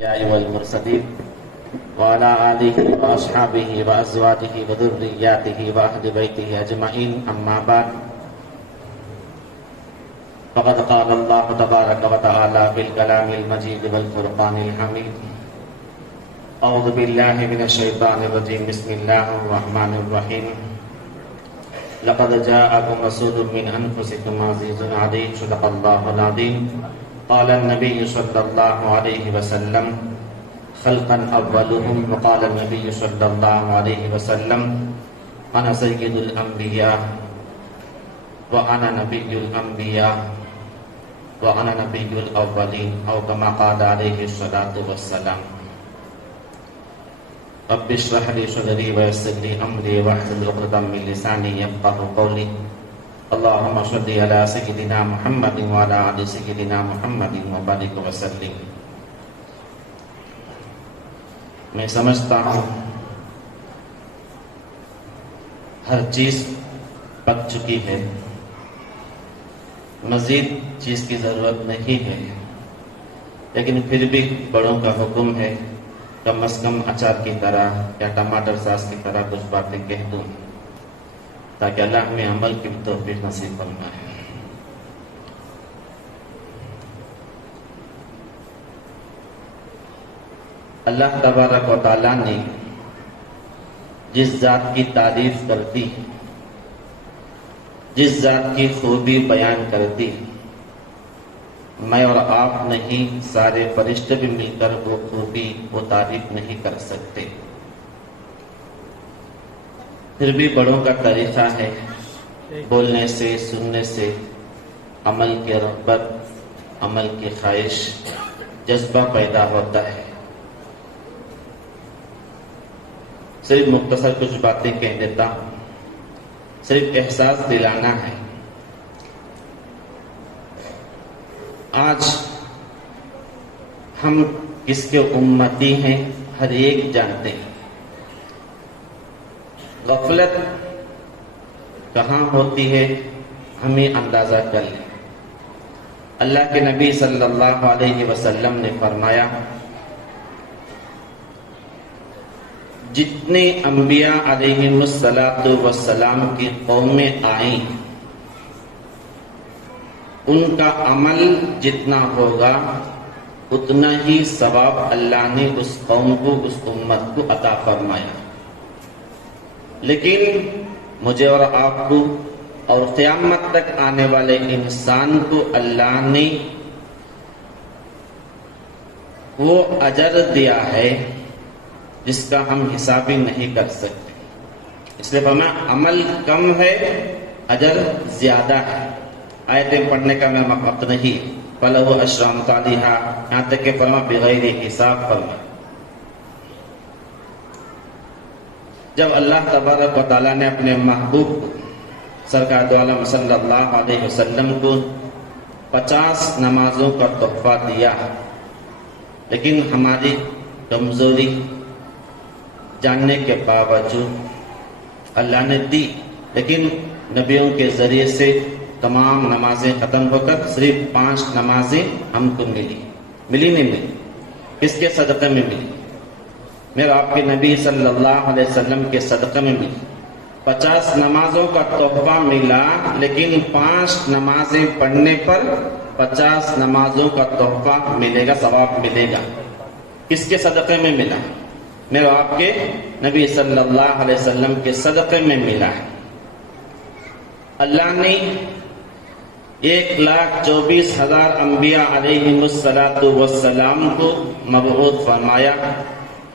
والمرسلين وعلى آله وأصحابه وأزواجه وذرياته وأهل بيته أجمعين أما بعد فقد قال الله تبارك وتعالى بالكلام المجيد والفرقان الحميد أعوذ بالله من الشيطان الرجيم بسم الله الرحمن الرحيم لقد جاءكم رسول من أنفسكم عزيز عليه صدق الله العظيم قال النبي صلى الله عليه وسلم خلقا أولهم وقال النبي صلى الله عليه وسلم أنا سيد الأنبياء وأنا نبي الأنبياء وأنا نبي الأولين أو كما قال عليه الصلاة والسلام رب اشرح لي صدري ويسر لي أمري واحلل عقدة من لساني يفقهوا قولي اللهم صل على سيدنا محمد وعلى آل سيدنا محمد وبارك وسلم. میں سمجھتا ہوں ہر چیز پک چکی ہے، مزید چیز کی ضرورت نہیں ہے، لیکن پھر بھی بڑوں کا حکم ہے کم از کم اچار کی طرح یا ٹماٹر ساس کی طرح کچھ باتیں کہہ دوں تاکہ اللہ ہمیں عمل کی توفیق نصیب فرمائے. اللہ تبارک و تعالیٰ نے جس ذات کی تعریف کر دی، جس ذات کی خوبی بیان کر دی، میں اور آپ نہیں، سارے فرشتے بھی مل کر وہ خوبی وہ تعریف نہیں کر سکتے. پھر بھی بڑوں کا طریقہ ہے بولنے سے، سننے سے عمل کی رغبت، عمل کی خواہش، جذبہ پیدا ہوتا ہے. صرف مختصر کچھ باتیں کہہ دیتا ہوں، صرف احساس دلانا ہے. آج ہم کس کے امتی ہیں ہر ایک جانتے ہیں. غفلت کہاں ہوتی ہے ہمیں اندازہ کر لیں. اللہ کے نبی صلی اللہ علیہ وسلم نے فرمایا جتنے انبیاء علیہم السلام کی قومیں آئیں ان کا عمل جتنا ہوگا اتنا ہی ثواب اللہ نے اس قوم کو، اس امت کو عطا فرمایا. لیکن مجھے اور آپ کو اور قیامت تک آنے والے انسان کو اللہ نے وہ اجر دیا ہے جس کا ہم حساب ہی نہیں کر سکتے. اس لیے فرمایا عمل کم ہے، اجر زیادہ ہے. آیتیں پڑھنے کا میرا وقت نہیں، فَلَهُ أَجْرٌ عَلَيْهَا، یہاں تک کہ فرمایا بغیر حساب. فرمایا جب اللہ تبارک و تعالیٰ نے اپنے محبوب سرکار دو عالم صلی اللہ علیہ وسلم کو 50 نمازوں کا تحفہ دیا، لیکن ہماری کمزوری جاننے کے باوجود اللہ نے دی، لیکن نبیوں کے ذریعے سے تمام نمازیں ختم ہو کر صرف 5 نمازیں ہم کو ملی نہیں ملی. کس کے صدقے میں ملی؟ میرے آپ کے نبی صلی اللہ علیہ وسلم کے صدقے میں ملی. 50 نمازوں کا تحفہ ملا، لیکن 5 نمازیں پڑھنے پر 50 نمازوں کا تحفہ ملے گا، ثواب ملے گا. کس کے صدقے میں ملا؟ میرے آپ کے نبی صلی اللہ علیہ وسلم کے صدقے میں ملا ہے. اللہ نے 1,24,000 انبیاء علیہم السلام کو مبعوث فرمایا.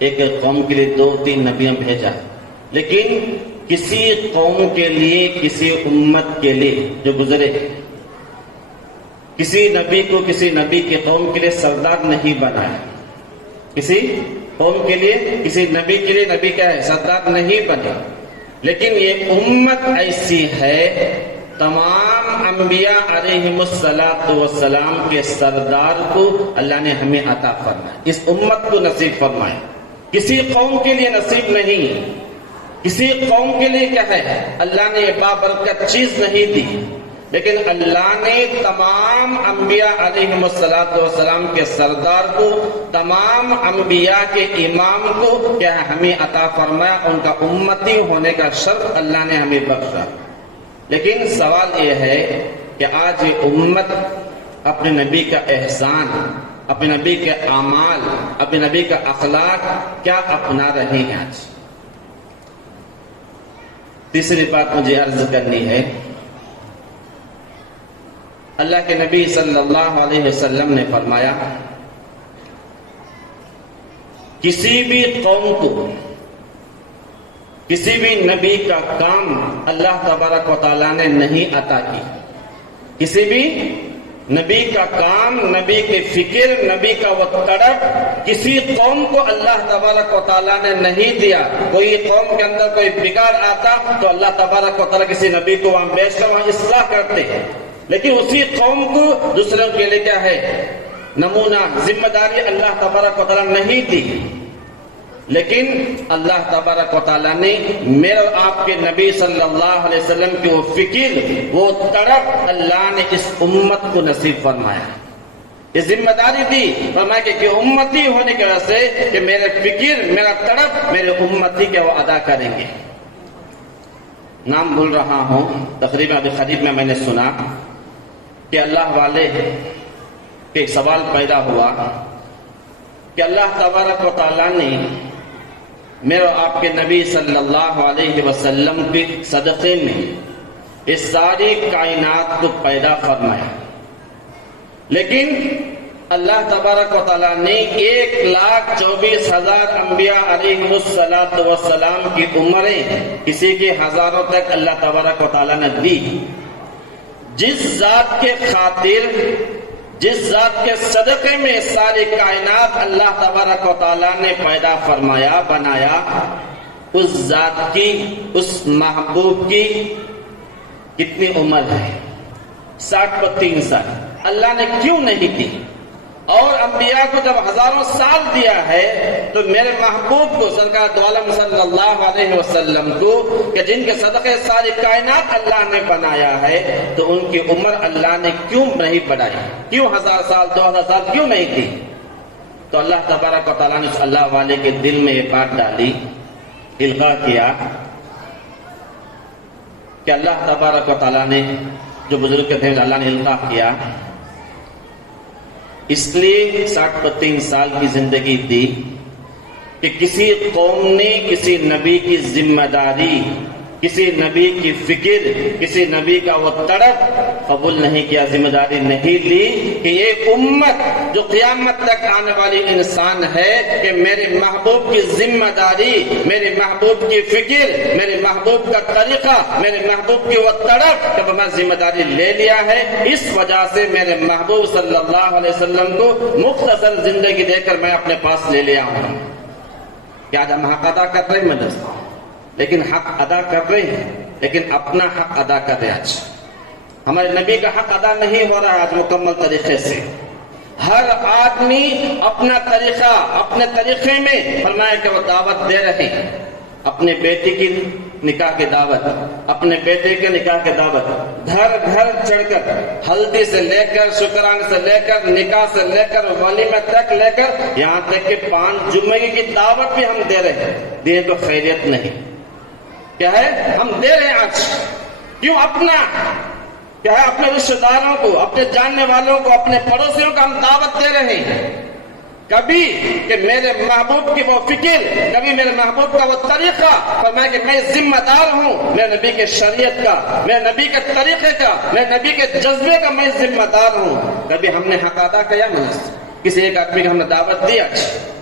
ایک قوم کے لیے 2-3 نبیاں بھیجا، لیکن کسی قوم کے لیے، کسی امت کے لیے جو گزرے، کسی نبی کو، کسی نبی کے قوم کے لیے سردار نہیں بنایا. کسی قوم کے لیے، کسی نبی کے لیے نبی کیا ہے؟ سردار نہیں بنے. لیکن یہ امت ایسی ہے، تمام انبیاء علیہم السلام کے سردار کو اللہ نے ہمیں عطا فرمایا، اس امت کو نصیب فرمایا. کسی قوم کے لیے نصیب نہیں، کسی قوم کے لیے کیا ہے اللہ نے یہ بابرکت چیز نہیں دی. لیکن اللہ نے تمام انبیاء علیہم السلام کے سردار کو، تمام انبیاء کے امام کو کیا ہمیں عطا فرمایا، ان کا امتی ہونے کا شرف اللہ نے ہمیں بخشا۔ لیکن سوال یہ ہے کہ آج یہ امت اپنے نبی کا احسان، اپنے نبی کے اعمال، اپنے نبی کا اخلاق کیا اپنا رہی ہے؟ آج تیسری بات مجھے عرض کرنی ہے، اللہ کے نبی صلی اللہ علیہ وسلم نے فرمایا کسی بھی قوم کو، کسی بھی نبی کا کام اللہ تبارک و تعالیٰ نے نہیں عطا کی، کسی بھی نبی کا کام، نبی کی فکر، نبی کا وہ تڑپ کسی قوم کو اللہ تبارک و تعالیٰ نے نہیں دیا۔ کوئی قوم کے اندر کوئی بگاڑ آتا تو اللہ تبارک و تعالیٰ کسی نبی کو وہاں بیچ کر وہاں اصلاح کرتے ہیں، لیکن اسی قوم کو دوسروں کے لیے کیا ہے، نمونہ، ذمہ داری اللہ تبارک و تعالیٰ نہیں دی۔ لیکن اللہ تبارک و تعالیٰ نے میرے اور آپ کے نبی صلی اللہ علیہ وسلم کی وہ فکر، وہ تڑپ اللہ نے اس امت کو نصیب فرمایا، یہ ذمہ داری دی، فرمایا کہ امتی ہونے کی وجہ سے کہ میرے فکر، میرا تڑپ میرے امتی کے وہ ادا کریں گے۔ نام بھول رہا ہوں، تقریباً ابھی قریب میں نے سنا کہ اللہ والے کہ ایک سوال پیدا ہوا کہ اللہ تبارک و تعالیٰ نے میرے آپ کے نبی صلی اللہ علیہ وسلم کے صدقے میں اس ساری کائنات کو پیدا فرمایا، لیکن اللہ تبارک و تعالیٰ نے 1,24,000 انبیاء علیہ السلام کی عمریں کسی کے ہزاروں تک اللہ تبارک و تعالیٰ نے دی۔ جس ذات کے خاطر، جس ذات کے صدقے میں ساری کائنات اللہ تبارک و تعالیٰ نے پیدا فرمایا، بنایا، اس ذات کی، اس محبوب کی کتنی عمر ہے؟ 63 سال۔ اللہ نے کیوں نہیں دی؟ اور انبیاء کو جب ہزاروں سال دیا ہے تو میرے محبوب کو، سرکار دو عالم صلی اللہ علیہ وسلم کو، کہ جن کے صدقے ساری کائنات اللہ نے بنایا ہے، تو ان کی عمر اللہ نے کیوں نہیں بڑھائی؟ کیوں 1000 سال، 2000 سال کیوں نہیں دی؟ تو اللہ تبارک و تعالیٰ نے اس اللہ والے کے دل میں یہ بات ڈالی، القاء کیا کہ اللہ تبارک و تعالیٰ نے، جو بزرگ کے دل اللہ نے القاء کیا، اس لیے 63 سال کی زندگی دی کہ کسی قوم نے کسی نبی کی ذمہ داری، کسی نبی کی فکر، کسی نبی کا وہ تڑپ قبول نہیں کیا، ذمہ داری نہیں لی کہ یہ امت جو قیامت تک آنے والی انسان ہے کہ میرے محبوب کی ذمہ داری، میرے محبوب کی فکر، میرے محبوب کا طریقہ، میرے محبوب کی وہ تڑپ جب میں ذمہ داری لے لیا ہے، اس وجہ سے میرے محبوب صلی اللہ علیہ وسلم کو مختصر زندگی دے کر میں اپنے پاس لے لیا ہوں۔ کیا آج ہم حق ادا کر رہے ہیں مدرسہ؟ لیکن حق ادا کر رہے ہیں، لیکن اپنا حق ادا کر رہے ہیں۔ آج ہمارے نبی کا حق ادا نہیں ہو رہا ہے آج مکمل طریقے سے۔ ہر آدمی اپنا طریقہ، اپنے طریقے میں فرمایا کہ وہ دعوت دے رہے ہیں، اپنے بیٹی کی نکاح کی دعوت، اپنے بیٹے کے نکاح کی دعوت، گھر گھر چڑھ کر، ہلدی سے لے کر، شکران سے لے کر، نکاح سے لے کر، ولیمہ تک لے کر، یہاں تک کہ 5 جمعے کی دعوت بھی ہم دے رہے ہیں۔ دین کو خیریت نہیں، کیا ہے؟ ہم دے رہے ہیں آج۔ کیوں؟ اپنا کیا ہے؟ اپنے رشتہ داروں کو، اپنے جاننے والوں کو، اپنے پڑوسیوں کو ہم دعوت دے رہے ہیں۔ کبھی کہ میرے محبوب کی وہ فکر، کبھی میرے محبوب کا وہ طریقہ، فرمایا کہ میں ذمہ دار ہوں میرے نبی کے شریعت کا، میرے نبی کے طریقے کا، میرے نبی کے جذبے کا میں ذمہ دار ہوں۔ کبھی ہم نے حق ادا کیا؟ کسی ایک آدمی کو ہم نے دعوت دی،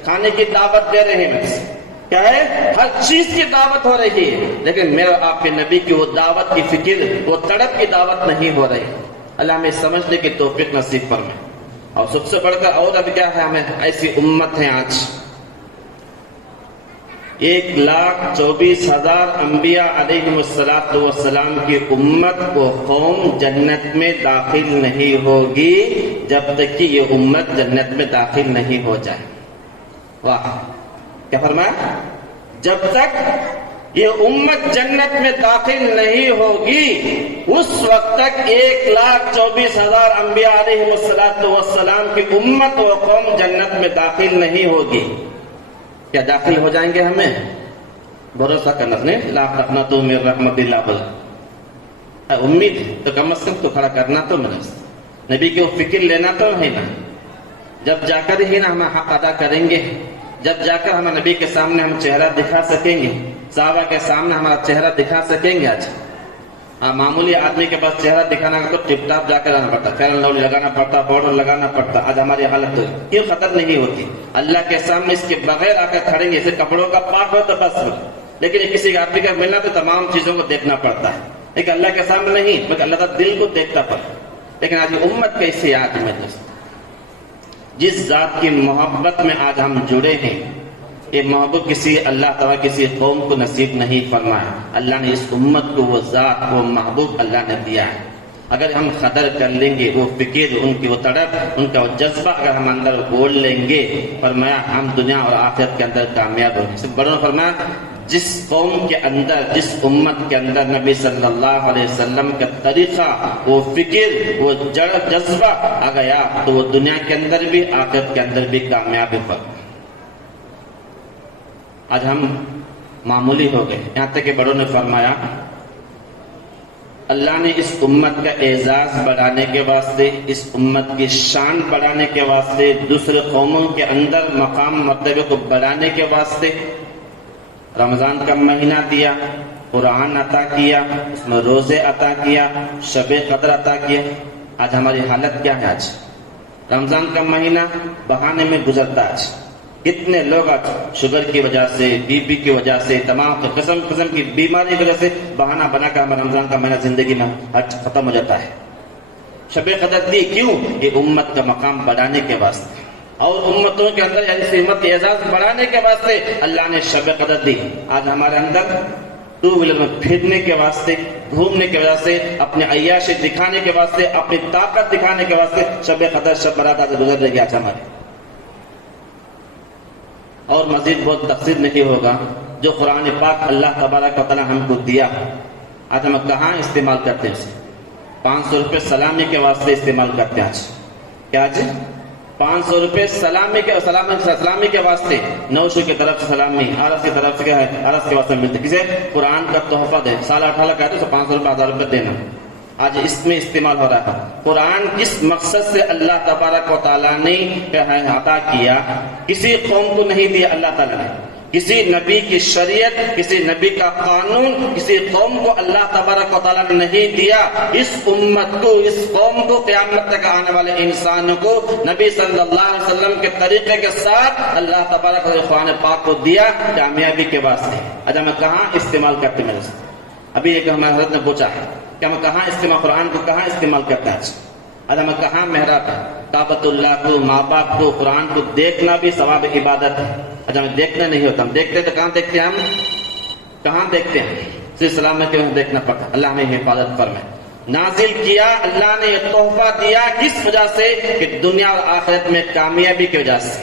کھانے کی دعوت دے رہے ہیں، کیا ہے؟ ہر چیز کی دعوت ہو رہی ہے، لیکن میرے آپ کے نبی کی وہ دعوت کی فکر، وہ تڑپ کی دعوت نہیں ہو رہی۔ اللہ ہمیں سمجھنے کی توفیق نصیب فرمائے۔ اور سب سے بڑھ کر اور اب کیا ہے، ہمیں ایسی امت ہے آج 1,24,000 انبیاء علیہ السلام کی امت کو قوم جنت میں داخل نہیں ہوگی جب تک کہ یہ امت جنت میں داخل نہیں ہو جائے۔ واہ، کیا فرمایا؟ جب تک یہ امت جنت میں داخل نہیں ہوگی اس وقت تک 1,24,000 انبیاء علیہ السلام کی امت و قوم جنت میں داخل نہیں ہوگی۔ کیا داخل ہو جائیں گے؟ ہمیں بھروسہ کرنا نہیں، لا تقنطوا من رحمت اللہ بل امید تو کم از کم تو کھڑا کرنا تو میرے نبی کی فکر لینا تو ہے نا، جب جا کر ہی نا ہم حق ادا کریں گے، جب جا کر ہم نبی کے سامنے ہم چہرہ دکھا سکیں گے، صحابہ کے سامنے ہمارا چہرہ دکھا سکیں گے۔ آج معمولی آدمی کے پاس چہرہ دکھانا تو ٹپ ٹاپ جا کر آنا پڑتا، فیرن لولی لگانا پڑتا، پاؤڈر لگانا پڑتا۔ آج ہماری حالت کیوں خطر نہیں ہوتی؟ اللہ کے سامنے اس کے بغیر آ کر کھڑیں گے، اسے کپڑوں کا پاک ہو تو بس، لیکن کسی آدمی کا ملنا تو تمام چیزوں کو دیکھنا پڑتا ہے، لیکن اللہ کے سامنے نہیں، بلکہ اللہ تعالیٰ دل کو دیکھتا پڑتا۔ لیکن آج امت کیسی آج میں جس ذات کی محبت میں آج ہم جڑے ہیں، یہ محبت کسی اللہ تعالیٰ کسی قوم کو نصیب نہیں فرمایا، اللہ نے اس امت کو وہ ذات وہ محبوب اللہ نے دیا ہے۔ اگر ہم قدر کر لیں گے، وہ فکر، ان کی وہ تڑپ، ان کا وہ جذبہ اگر ہم اندر بول لیں گے، فرمایا ہم دنیا اور آخرت کے اندر کامیاب ہوں گے۔ بڑوں نے فرمایا جس قوم کے اندر، جس امت کے اندر نبی صلی اللہ علیہ وسلم کا طریقہ، وہ فکر، وہ جذبہ آ گیا تو وہ دنیا کے اندر بھی آخرت کے اندر بھی کامیاب ہو۔ آج ہم معمولی ہو گئے، یہاں تک کہ بڑوں نے فرمایا اللہ نے اس امت کا اعزاز بڑھانے کے واسطے، اس امت کی شان بڑھانے کے واسطے، دوسرے قوموں کے اندر مقام مرتبے کو بڑھانے کے واسطے رمضان کا مہینہ دیا، قرآن عطا کیا، اس میں روزے عطا کیا، شب قدر عطا کیا۔ آج ہماری حالت کیا ہے؟ آج رمضان کا مہینہ بہانے میں گزرتا۔ آج کتنے لوگ آج شوگر کی وجہ سے، بی پی کی وجہ سے، تمام قسم قسم کی بیماری کی وجہ سے بہانہ بنا کر ہمارا رمضان کا مہینہ زندگی میں ختم ہو جاتا ہے۔ شب قدر دی کیوں؟ یہ امت کا مقام بڑھانے کے واسطے، اور امتوں کے اندر یعنی اس امت کے اعزاز بڑھانے کے واسطے اللہ نے شب قدر دی۔ آج ہمارے اندر ٹو ویلر میں پھرنے کے واسطے، گھومنے کی وجہ سے، اپنے عیاشی دکھانے کے واسطے، اپنی طاقت دکھانے کے واسطے شب قدر، شب برات آج گزر رہی ہے آج ہمارے۔ اور مزید بہت تفصیل نہیں ہوگا، جو قرآن پاک اللہ تبارک و تعالیٰ ہم کو دیا، آج ہم کہاں استعمال کرتے ہیں؟ اسے 500 روپے سلامی کے واسطے استعمال کرتے ہیں۔ آج کیا جی 500 روپے سلامی کے واسطے، نوشو کی طرف سے سلامی، عرس کی طرف سے کیا ہے، عرس کے واسطے ملتے، کسے قرآن کا تحفہ دے، سال 18 کہتے ہیں 500 روپے 1000 روپے دینا۔ آج اس میں استعمال ہو رہا ہے۔ قرآن کس مقصد سے اللہ تبارک و تعالیٰ نے عطا کیا؟ کسی قوم کو نہیں دیا اللہ تعالیٰ نے، کسی نبی کی شریعت، کسی نبی کا قانون کسی قوم کو اللہ تبارک و تعالیٰ نے نہیں دیا۔ اس امت کو، اس قوم کو، قیامت تک آنے والے انسان کو نبی صلی اللہ علیہ وسلم کے طریقے کے ساتھ اللہ تبارک و تعالیٰ قرآن پاک کو دیا کامیابی کے واسطے۔ آج ہم کہاں استعمال کرتے ہیں؟ ابھی ایک ہمارے حضرت نے پوچھا ہے کہ ہم کہاں استعمال، قرآن کو کہاں استعمال کرتے ہیں؟ آج ہم کہاں محراب ہے؟ کعبۃ اللہ کو، ماں باپ کو، قرآن کو دیکھنا بھی ثواب عبادت ہے۔ آج ہمیں دیکھنا نہیں ہوتا، ہم دیکھتے تو کہاں دیکھتے ہیں؟ ہم کہاں دیکھتے ہیں؟ صرف سلامت میں دیکھنا پڑتا۔ اللہ نے حفاظت فرمائے، نازل کیا، اللہ نے یہ تحفہ دیا کس وجہ سے؟ کہ دنیا اور آخرت میں کامیابی کی وجہ سے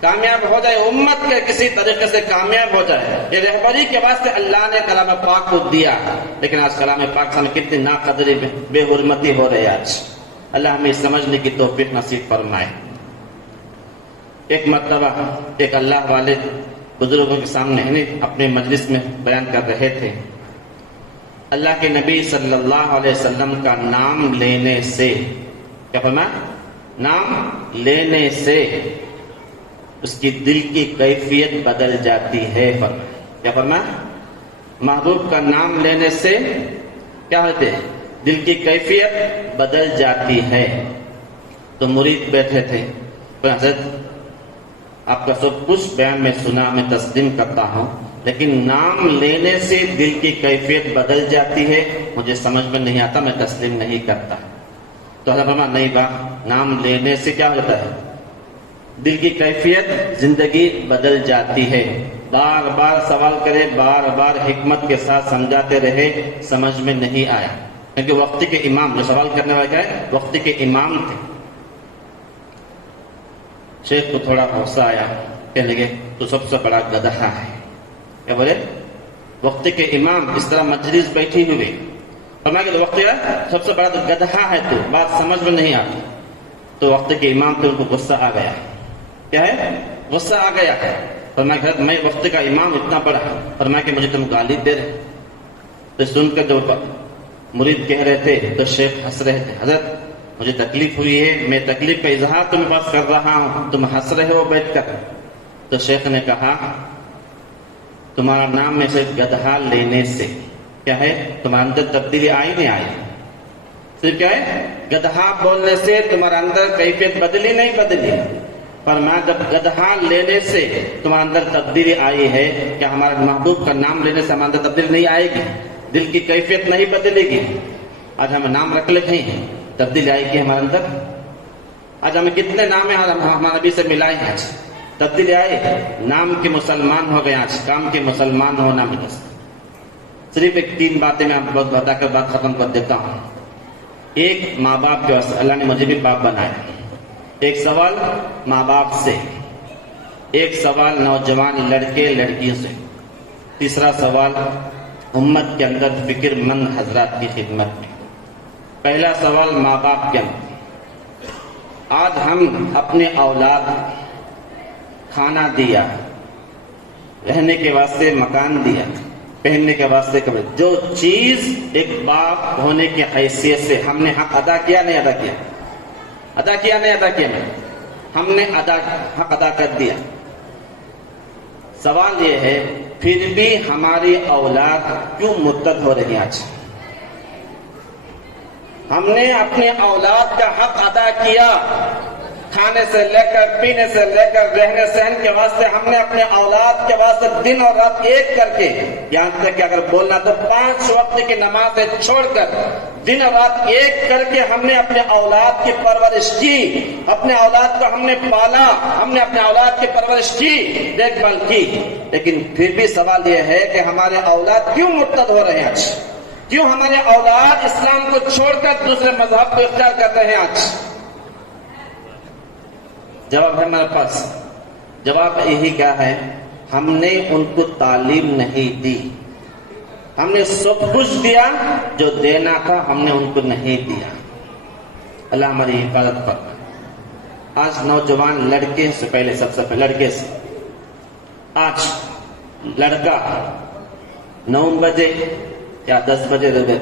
کامیاب ہو جائے، امت کے کسی طریقے سے کامیاب ہو جائے، یہ رہبری کے واسطے اللہ نے کلام پاک کو دیا۔ لیکن آج کلام پاک سے کتنی ناقدری بے حرمتی ہو رہی ہے۔ آج اللہ ہمیں سمجھنے کی توفیق نصیب فرمائے۔ ایک مرتبہ ایک اللہ والے بزرگوں کے سامنے اپنے مجلس میں بیان کر رہے تھے، اللہ کے نبی صلی اللہ علیہ وسلم کا نام لینے سے، کیا فرمایا؟ نام لینے سے اس کی دل کی کیفیت بدل جاتی ہے۔ کیا فرمایا؟ محبوب کا نام لینے سے کیا ہوتے؟ دل کی کیفیت بدل جاتی ہے۔ تو مرید بیٹھے تھے، حضرت آپ کا سب کچھ بیان میں سنا، میں تسلیم کرتا ہوں، لیکن نام لینے سے دل کی کیفیت بدل جاتی ہے، مجھے سمجھ میں نہیں آتا، میں تسلیم نہیں کرتا۔ تو حضرت فرمایا نہیں بات، نام لینے سے کیا ہوتا ہے؟ دل کی کیفیت، زندگی بدل جاتی ہے۔ بار بار سوال کرے، بار بار حکمت کے ساتھ سمجھاتے رہے، سمجھ میں نہیں آیا، کیونکہ وقت کے امام، جو سوال کرنے والے کیا ہے؟ وقت کے امام تھے۔ شیخ کو تھوڑا غصہ آیا، کہنے لگے تو سب سے بڑا گدھا ہے۔ کیا بولے؟ وقت کے امام اس طرح مجلس بیٹھی ہوئی، فرمایا کہ وقت سب سے بڑا تو گدھا ہے، تو بات سمجھ میں نہیں آتی. تو وقت کے امام پہ ان کو غصہ آ گیا. کیا ہے؟ غصہ آ گیا. فرمایا کہ میں وقت کا امام اتنا بڑا، فرمایا کہ مجھے تم گالی دے رہے. تو سن کر جو مرید کہہ رہے تھے تو شیخ ہنس رہے تھے، حضرت مجھے تکلیف ہوئی ہے، میں تکلیف کا اظہار تمہیں پاس کر رہا ہوں، تم ہنس رہے ہو بیٹھ کر. تو شیخ نے کہا تمہارا نام میں سے گدھا لینے سے کیا ہے، تمہارے اندر تبدیلی آئی نہیں آئی؟ صرف کیا ہے، گدھا بولنے سے تمہارے اندر کیفیت بدلی نہیں بدلی. پر میں جب گدھا لینے سے تمہارے اندر تبدیلی آئی ہے، کیا ہمارے محبوب کا نام لینے سے ہمارے اندر تبدیلی نہیں آئے گی؟ دل کی کیفیت نہیں بدلے گی؟ آج ہمیں نام رکھ لے کہیں تبدیلی آئے گی ہمارے اندر؟ آج ہمیں کتنے نام ہیں ہمارے نبی سے ملائے ہیں، آج تبدیلی آئے؟ نام کے مسلمان ہو گئے، آج کام کے مسلمان ہونا مل سکتا. صرف ایک 3 باتیں میں آپ کو بتا کر بات ختم کر دیتا ہوں. ایک، ماں باپ کے واسطے اللہ نے مجھے بھی باپ بنایا. ایک سوال ماں باپ سے، ایک سوال نوجوان لڑکے لڑکیوں سے، تیسرا سوال امت کے اندر فکر مند حضرات کی خدمت میں. پہلا سوال ماں باپ کے اندر. آج ہم اپنے اولاد کھانا دیا، رہنے کے واسطے مکان دیا، پہننے کے واسطے کپڑے، جو چیز ایک باپ ہونے کی حیثیت سے ہم نے حق ادا کیا نہیں ادا کیا؟ ادا کیا نہیں ادا کیا؟ ہم نے حق ادا کر دیا. سوال یہ ہے پھر بھی ہماری اولاد کیوں مرتد ہو رہی ہے؟ آج ہم نے اپنی اولاد کا حق ادا کیا، کھانے سے لے کر پینے سے لے کر رہنے سہن کے واسطے ہم نے اپنے اولاد کے واسطے دن اور رات ایک کر کے، یہاں تک کہ اگر بولنا تو 5 وقت کی نمازیں چھوڑ کر دن اور رات ایک کر کے ہم نے اپنے اولاد کی پرورش کی، اپنے اولاد کو ہم نے پالا، ہم نے اپنے اولاد کی پرورش کی، دیکھ بھال کی. لیکن پھر بھی سوال یہ ہے کہ ہمارے اولاد کیوں مرتد ہو رہے ہیں آج؟ کیوں ہمارے اولاد اسلام کو چھوڑ کر دوسرے مذہب کو اختیار کر رہے ہیں آج؟ جواب ہے ہمارے پاس. جواب یہی کیا ہے، ہم نے ان کو تعلیم نہیں دی. ہم نے سب کچھ دیا، جو دینا تھا ہم نے ان کو نہیں دیا. اللہ ہماری حفاظت پر. آج نوجوان لڑکے سے پہلے، سب سے پہلے لڑکے سے، آج لڑکا 9 بجے یا 10 بجے رہے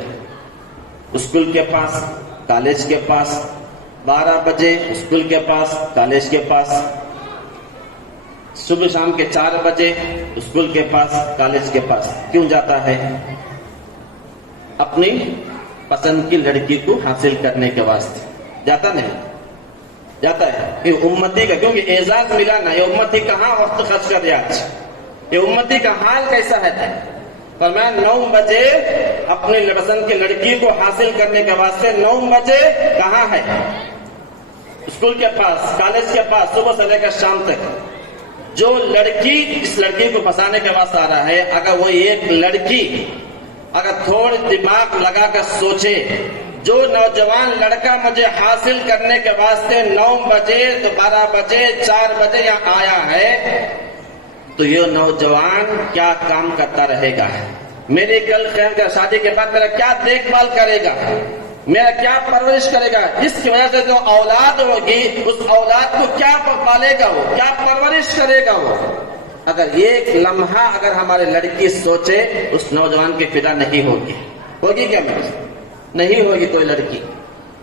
اسکول کے پاس، کالج کے پاس، 12 بجے اسکول کے پاس، کالج کے پاس، صبح شام کے 4 بجے اسکول کے پاس، کالج کے پاس. کیوں جاتا ہے؟ اپنی پسند کی لڑکی کو حاصل کرنے کے واسطے جاتا نہیں؟ جاتا ہے. یہ امتی کا کیونکہ اعزاز ملا نا، یہ امتی کہاں وقت خرچ کر دیا آج؟ یہ امتی کا حال کیسا ہے؟ پر میں 9 بجے اپنی پسند کی لڑکی کو حاصل کرنے کے واسطے 9 بجے کہاں ہے؟ اسکول کے پاس، کالج کے پاس، صبح سے لے کر شام تک. جو لڑکی اس لڑکی کو پھنسانے کے واسطے آ رہا ہے، اگر وہ ایک لڑکی اگر تھوڑی دماغ لگا کر سوچے، جو نوجوان لڑکا مجھے حاصل کرنے کے واسطے 9 بجے تو 12 بجے 4 بجے یہاں آیا ہے، تو یہ نوجوان کیا کام کرتا رہے گا؟ میری کل خیر کا شادی کے بعد میرا کیا دیکھ بھال کرے گا؟ میرا کیا پرورش کرے گا؟ اس کی وجہ سے جو اولاد ہوگی اس اولاد کو کیا پالے گا، وہ کیا پرورش کرے گا وہ؟ اگر ایک لمحہ اگر ہمارے لڑکی سوچے، اس نوجوان کی فدا نہیں ہوگی. ہوگی کیا؟ نہیں ہوگی کوئی لڑکی.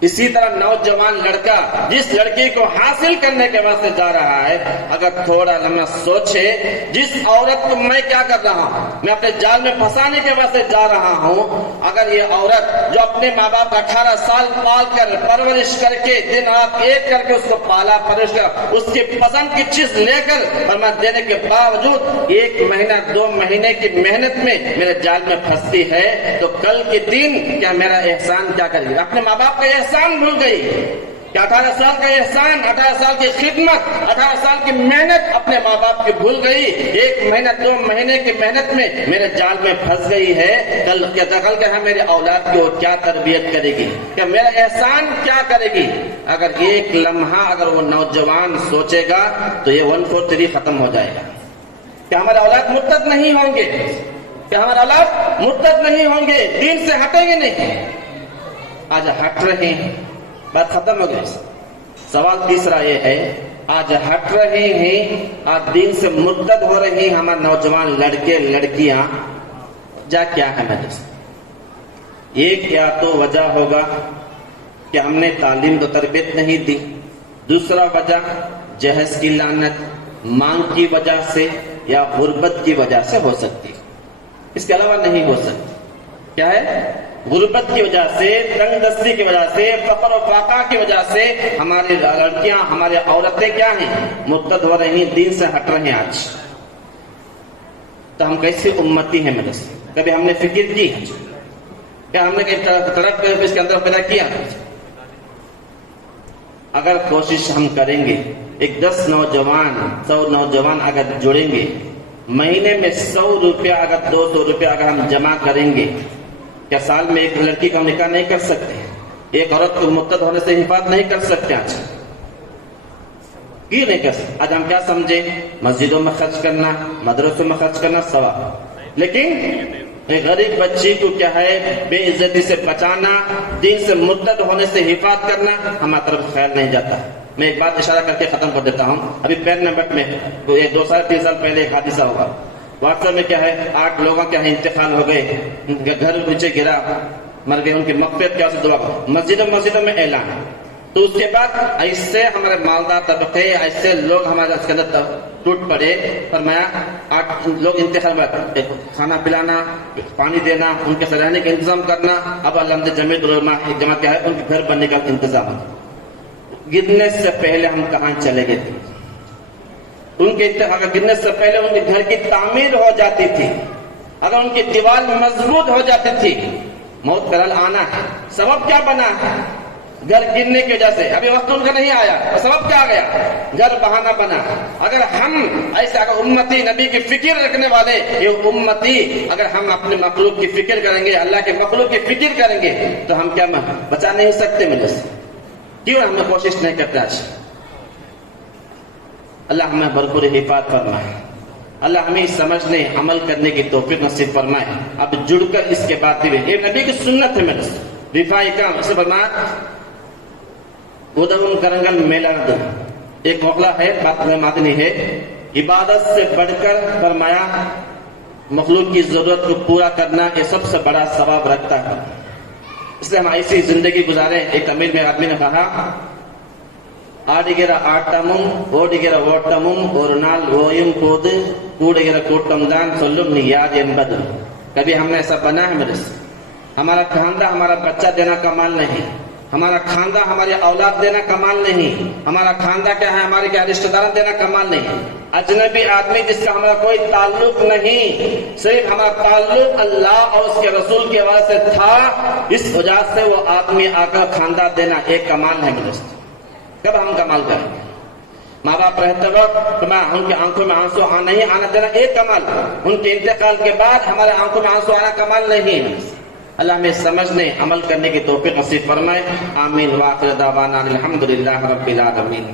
اسی طرح نوجوان لڑکا جس لڑکی کو حاصل کرنے کے واسطے جا رہا ہے، اگر تھوڑا لمحہ سوچے، جس عورت کو میں کیا کر رہا ہوں، میں اپنے جال میں پھنسانے کے واسطے جا رہا ہوں، اگر یہ عورت جو اپنے ماں باپ 18 سال پال کر پرورش کر کے دن رات ایک کر کے اس کو پالا پرورش کر، اس کی پسند کی چیز لے کر اور میں دینے کے باوجود 1 مہینہ 2 مہینے کی محنت میں میرے جال میں پھنستی ہے، تو کل کے دن کیا میرا احسان کیا کرے گی؟ اپنے ماں باپ کا احسان بھول گئی کہ 18 سال کا احسان، 18 سال کی خدمت، 18 سال کی محنت اپنے ماں باپ کی بھول گئی. 1 مہینہ 2 مہینے کی محنت میں میرے جال میں پھنس گئی ہے. کل کیا دخل کر میرے اولاد کی وہ کیا تربیت کرے گی؟ کہ میرا احسان کیا کرے گی؟ اگر ایک لمحہ اگر وہ نوجوان سوچے گا تو یہ 143 ختم ہو جائے گا. کہ ہمارے اولاد مرتد نہیں ہوں گے. کہ ہمارے اولاد مرتد نہیں ہوں گے، دین سے ہٹیں گے نہیں. آج ہٹ رہے ہیں، بات ختم ہو گئی. سوال تیسرا یہ ہے، آج ہٹ رہے ہیں، آج دین سے مرتد ہو رہے ہیں ہمارے نوجوان لڑکے لڑکیاں، جا کیا ہے میرے سے؟ ایک یا تو وجہ ہوگا کہ ہم نے تعلیم و تربیت نہیں دی، دوسرا وجہ جہیز کی لعنت، مانگ کی وجہ سے یا غربت کی وجہ سے ہو سکتی، اس کے علاوہ نہیں ہو سکتی. کیا ہے؟ غربت کی وجہ سے، تنگ دستی کی وجہ سے، فقر و فاقہ کی وجہ سے ہماری لڑکیاں، ہماری عورتیں کیا ہیں؟ مرتد ہو رہی ہیں، دین سے ہٹ رہے ہیں. آج تو ہم کیسے امتی ہیں میرے سے؟ کبھی ہم نے فکر کی ہے کیا؟ ہم نے کہیں تڑپ کر اس کے اندر پیدا کیا؟ اگر کوشش ہم کریں گے، ایک 10 نوجوان 100 نوجوان اگر جڑیں گے، مہینے میں 100 روپیہ اگر 200 روپیہ اگر ہم جمع کریں گے، کیا سال میں ایک لڑکی کا نکاح نہیں کر سکتے؟ ایک عورت کو مرتد ہونے سے حفاظت نہیں کر سکتے؟ آج کیوں نہیں کر سکتے؟ آج ہم کیا سمجھے؟ مسجدوں میں خرچ کرنا، مدرسوں میں خرچ کرنا ثواب، لیکن ایک غریب بچی کو کیا ہے؟ بے عزتی سے بچانا، دین سے مرتد ہونے سے حفاظت کرنا، ہماری طرف خیال نہیں جاتا. میں ایک بات اشارہ کر کے ختم کر دیتا ہوں. ابھی پیر نمبر میں 2 سال 3 سال پہلے ایک حادثہ ہوا. واٹس میں کیا ہے، 8 لوگوں کے انتقال ہو گئے، ان کا گھر نیچے گرا، مر گئے. ان کی مغفرت کیا سے دعا کرو. مسجدوں میں اعلان. تو اس کے بعد ایسے ہمارے مالدار طبقے، ایسے لوگ ہمارے اس کے اندر ٹوٹ پڑے. فرمایا 8 لوگ انتقال ہوئے، کھانا پلانا، پانی دینا، ان کے ساتھ رہنے کا انتظام کرنا. اب الحمد جمعیت علماء جمع کیا ہے، ان کے گھر بننے کا انتظام. گرنے سے پہلے ہم کہاں چلے گئے تھے؟ ان کے گرنے سے پہلے ان کے گھر کی تعمیر ہو جاتی تھی، اگر ان کی دیوار مضبوط ہو جاتی تھی. موت کا آنا ہے، سبب کیا بنا ہے؟ گھر گرنے کی وجہ سے. ابھی وقت ان کا نہیں آیا، سبب کیا آ گیا؟ گھر بہانہ بنا. اگر ہم ایسے اگر امتی نبی کی فکر رکھنے والے یہ امتی اگر ہم اپنے مخلوق کی فکر کریں گے، اللہ کے مخلوق کی فکر کریں گے، تو ہم کیا بچا نہیں سکتے مجھے سے؟ کیوں ہم کوشش نہیں کرتے؟ آج اللہ ہمیں بھرپور حفاظت فرمائے، اللہ ہمیں سمجھنے عمل کرنے کی توفیق نصیب فرمائے. اب جڑ کر اس کے بعد بھی یہ نبی کی سنت ہے. میرے رفائی کا اسے فرمایا ادھم کرنگل میلہ دو، ایک موقع ہے، بات میں مادنی ہے. عبادت سے بڑھ کر فرمایا مخلوق کی ضرورت کو پورا کرنا یہ سب سے بڑا ثواب رکھتا ہے. اس لیے ہم ایسی زندگی گزارے. ایک امیر میں آدمی نے کہا آڈگر آٹمم اوڈگر اوٹمم اور نال وویم پود کوڈگر کوٹم دان سلم نیاد انبد. کبھی ہم نے ایسا بنا ہے میرے سے؟ ہمارا خاندان ہمارا بچہ دینا کمال نہیں، ہمارا خاندان ہماری اولاد دینا کمال نہیں، ہمارا خاندان کیا ہے، ہمارے کیا رشتہ دار دینا کمال نہیں. اجنبی آدمی جس کا ہمارا کوئی تعلق نہیں، صرف ہمارا تعلق اللہ اور اس کے رسول کی وجہ سے تھا، اس وجہ سے وہ آدمی آ کر خاندان دینا ایک کمال ہے میرے سے. کب ہم کمال کریں گے؟ ماں باپ رہتے وقت تو میں ان کی آنکھوں میں آنسو نہیں آنا دینا ایک کمال، ان کے انتقال کے بعد ہمارے آنکھوں میں آنسو آنا کمال نہیں. اللہ ہمیں سمجھنے عمل کرنے کی توفیق نصیب فرمائے. آمین. وآخر دعوانا الحمدللہ رب العالمین.